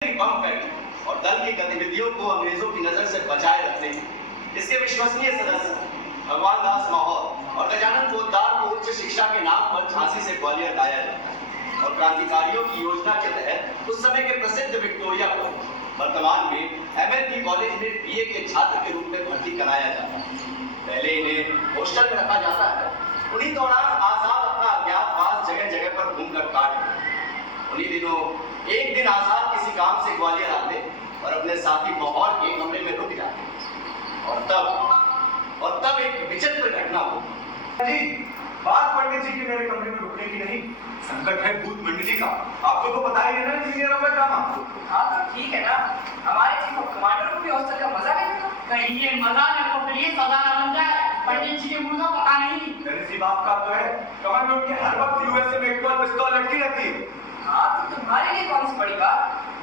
बम factory और दल की गतिविधियों को अंग्रेजों की नजर से बचाए रखने के इसके विश्वसनीय सदस्य भगवान दास माहौर और गजानन पोद्दार को उच्च शिक्षा के नाम पर झांसी से ग्वालियर लाया जाता है और क्रांतिकारियों की योजना के तहत उस समय के प्रसिद्ध विक्टोरिया को वर्तमान में MLB कॉलेज में BA के छात्र के रूप में भर्ती कराया जाता है। पहले इन्हें हॉस्टल में रखा जाता है। उन्हीं दौरान आजाद अपना अज्ञातवास जगह जगह पर घूमकर काट उन्हीं दिनों एक दिन आजाद किसी काम से ग्वालियर आते और अपने साथी माहौर के कमरे में रुक जाते और तब एक विचित्र घटना हुई। जी, बात पंडित जी की मेरे कमरे में रुकने की नहीं, संकट है भूत मंडली का। आपको तो पता ही है ना इंजीनियरों का ड्रामा। हाँ तो ठीक है ना, हमारे चीफ ऑफ कमांडर को भी हॉस्टल का मजा लेना। कहीं ये मजा न तो फिर ये सजा न बन जाए। पंडित जी के मुंह का पता नहीं। जरा सी बात का तो है, कमर में उनके हर वक्त यूएसए में एक पिस्तौल लटकी रहती है। हाँ तो तुम्हारे लिए कौन सी बड़ी बात,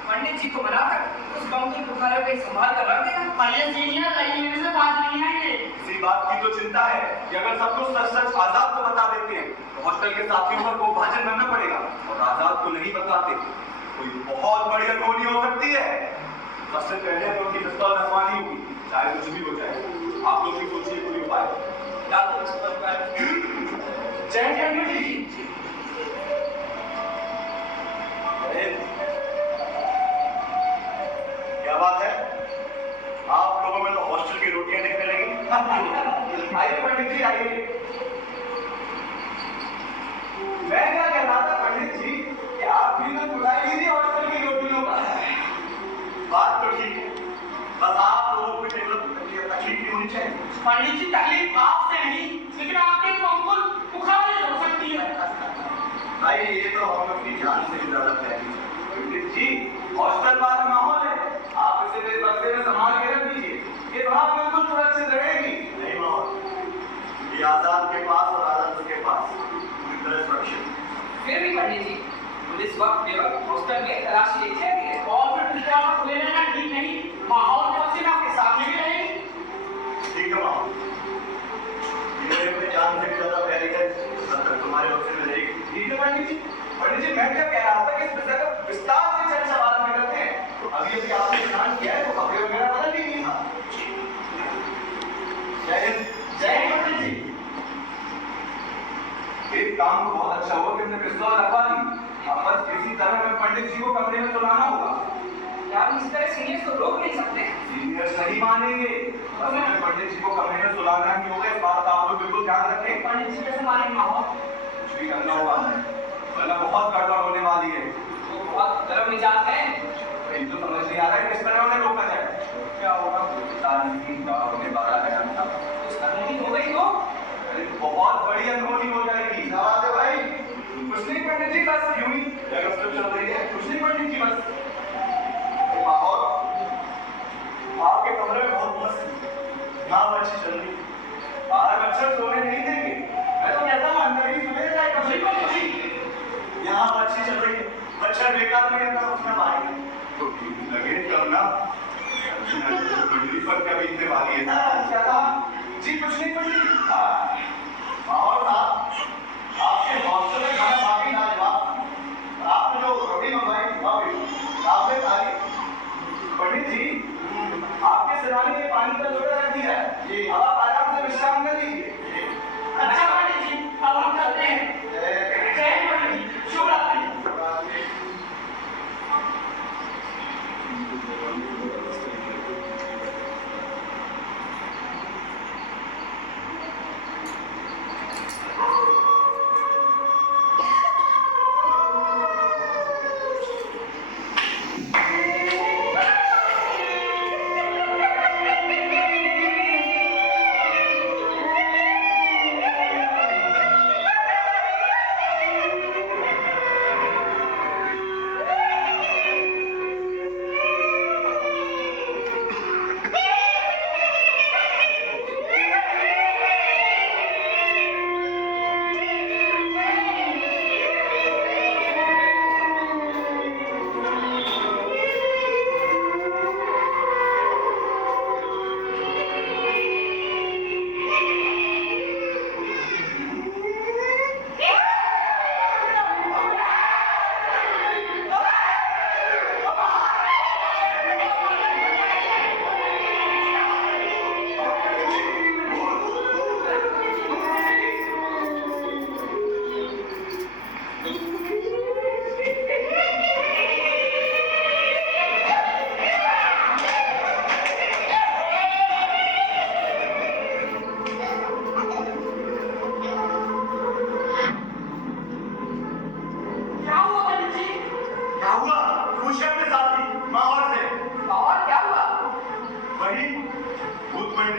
पंडित जी को मनाकर उस बमतुल बुखारे पे संभाल कर रख देना। पहले सीनियर रही में से बात नहीं आएंगे। इसी बात की तो चिंता है कि अगर सब कुछ सच सच आजाद को बता देते हैं तो हॉस्टल के साथियों पर को भाजन बनना पड़ेगा और आजाद को नहीं बताते कोई बहुत बड़ी अनहोनी हो सकती है। सबसे पहले तो उनकी पिस्तौल रखवानी होगी, चाहे कुछ भी हो जाए। आप लोग भी सोचिए कोई उपाय। जय पंडित जी। क्या बात है, आप लोगों में तो हॉस्टल की रोटियां निकलने लगी। आइए पंडित जी आइए। मैं क्या कह रहा था पंडित जी कि आप भी तो बुलाई लीजिए हॉस्टल की रोटियों का। बात तो ठीक है, बस आप लोगों को तकलीफ नहीं होनी चाहिए। पंडित जी तकलीफ आपसे नहीं, लेकिन आपके बमतुल बुखार हो सकती है। भाई ये तो हम अपनी जान से ज्यादा तैयारी पंडित जी, हॉस्टल वाला माहौल है, आप इसे मेरे बक्से में संभाल के रख दीजिए, ये वहां बिल्कुल सुरक्षित रहेगी। नहीं माहौल, ये आजाद के पास और आजाद के पास पूरी तरह सुरक्षित। फिर भी पंडित जी, पुलिस वक्त बेवक्त हॉस्टल में तलाशी लेती रहती है और फिर पिस्तौल को ले लेना ठीक नहीं। माहौल को से आपके सामने भी रहेगी। ठीक है माहौल, ये अपनी जान से ज्यादा तैयारी है, तब तक तुम्हारे बक्से में रहेगी। ठीक है पंडित जी। पंडित जी मैं क्या कह रहा था कि इस विषय का विस्तार से चर्चा बाद में करते हैं। अभी आपने स्नान किया है तो कपड़े वगैरह बदल लीजिए। जय हिंद। जय पंडित जी। एक काम तो बहुत अच्छा हुआ कि हमने पिस्तौल रखवा ली। अब बस किसी तरह में पंडित जी को कमरे में सुलाना होगा। क्या हम इस तरह सीनियर्स को रोक नहीं सकते? सीनियर्स नहीं मानेंगे, बस हमें पंडित जी को कमरे में सुलाना ही होगा। इस बात का आप लोग बिल्कुल ध्यान रखें। पंडित जी कैसे मानेंगे माहौल? कुछ भी करना होगा, वरना बहुत गड़बड़ होने वाली है। वो बहुत गर्म मिजाज है। ये तो समझ नहीं आ रहा है किस तरह उन्हें रोका जाए। क्या होगा, होने वाला है कुछ अनहोनी हो गई तो? अरे बहुत बड़ी अनहोनी हो जाएगी। नवाज भाई कुछ नहीं पंडित जी, बस यूं ही जगह चल रही है। कुछ नहीं पंडित जी, बस माहौल आपके कमरे में बहुत मस्त यहाँ अच्छी चल रही है। बाहर मच्छर सोने नहीं देंगे। मैं तो कहता हूँ अंदर ही सोने जाए कमरे में। यहाँ अच्छी चल रही है, मच्छर बेकार नहीं अंदर उसमें आएंगे तो ठीक लगे कब ना मंडली पर क्या बीतने वाली है। क्या कहा जी? कुछ नहीं पंडित जी। माहौल साहब, आपके हॉस्टल में खाना काफी लाजवाब, आपने जो रोटी मंगवाई वह भी आपने खाई। पंडित जी आपके सिरहाने में पानी का लोटा रख दिया है जी, अब आप आराम से विश्राम कर लीजिए। अच्छा पंडित जी, अब हम चलते हैं। जय पंडित जी, शुभ रात्रि।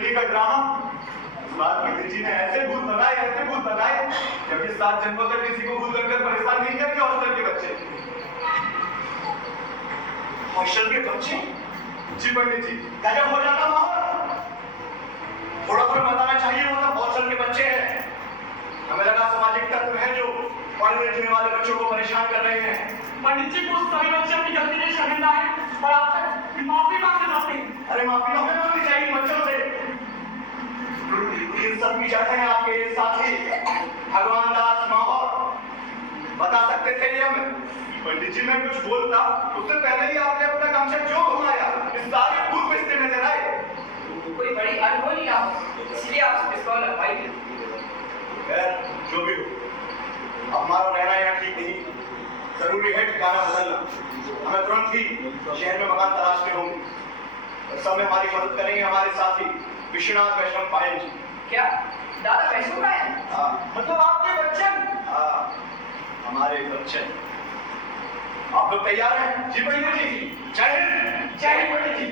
जिंदगी का ड्रामा। इस बात पंडित जी ने ऐसे भूत बनाए जब ये 7 जन्मों तक किसी को भूत बनकर परेशान नहीं किया कि हॉस्टल के बच्चे। हॉस्टल के बच्चे? जी पंडित जी, गजब हो जाता माहौल। थोड़ा तो बताना चाहिए वो सब हॉस्टल के बच्चे हैं। हमें लगा सामाजिक तत्व है जो पढ़ने लिखने वाले बच्चों को परेशान कर रहे हैं। पंडित जी को सभी बच्चे अपनी गलती के शर्मिंदा है और आपसे माफी मांगना चाहते हैं। अरे माफी हमें मांगनी चाहिए बच्चों से। इन सब की चाहते हैं आपके ये साथी भगवान दास माहौर बता सकते थे ये हमें। पंडित जी मैं कुछ बोलता उससे पहले ही आपने अपना गमछा क्यों घुमाया? इस सारे भूत बिस्ते नजर आए। कोई बड़ी अनहोनी ना हो, इसलिए आपसे डिस्काउंट लगवाई थी। खैर जो भी हो, हमारा रहना यहाँ ठीक नहीं। जरूरी है ठिकाना बदलना। हमें तुरंत ही शहर में मकान तलाशने होंगे। और सब में हमारी मदद करेंगे हमारे साथी विश्वनाथ वैष्णव पायल जी। क्या दादा वैष्णव पायल? हाँ मतलब आपके बच्चे? हाँ, हमारे बच्चे। आप लोग तैयार हैं? जी पंडित जी। जय हिंद। जय हिंद पंडित जी।